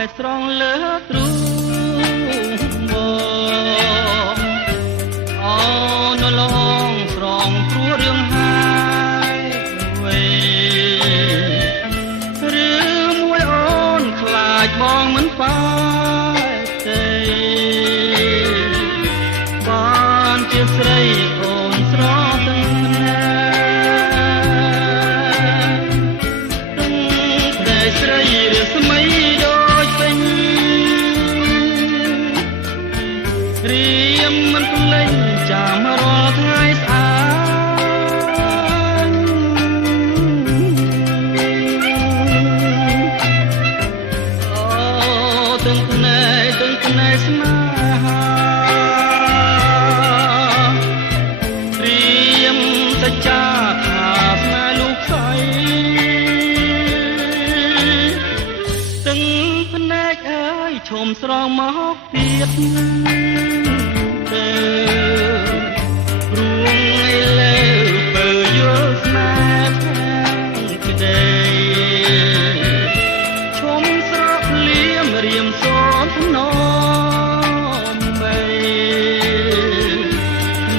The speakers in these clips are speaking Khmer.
ដែលស្រង់លើទ្រូងបងអូនឡងស្រង់ព្រោះរឿងហើយឬមួយអូនខ្លាចបងមិនប៉ាទេបានជាស្រីអូនស្រស់ទាំងណាស្រីរស្មីដូចពេញរៀមមិនភ្លេចចាំរាល់ថ្ងៃស្អាតអូទាំងភ្នែកស្នេហារៀមសច្ចាថាស្នេហ៍លោកស្រីឈុំស្រងមកទៀតទៅរួងឯលើបើយល់ស្នេហ៍ខាងក្ដីឈុំស្រកលៀមរៀមសូនថ្នមបី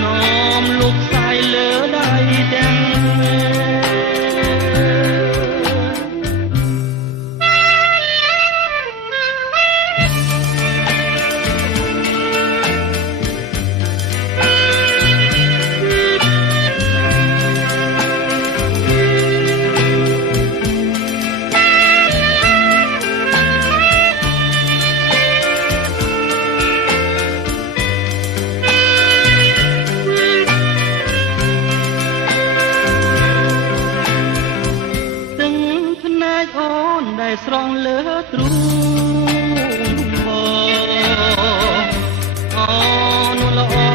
នោមលោកស្អាយលើដៃទាំងមេស្រង់លើទ្រូងបងអូនល្អ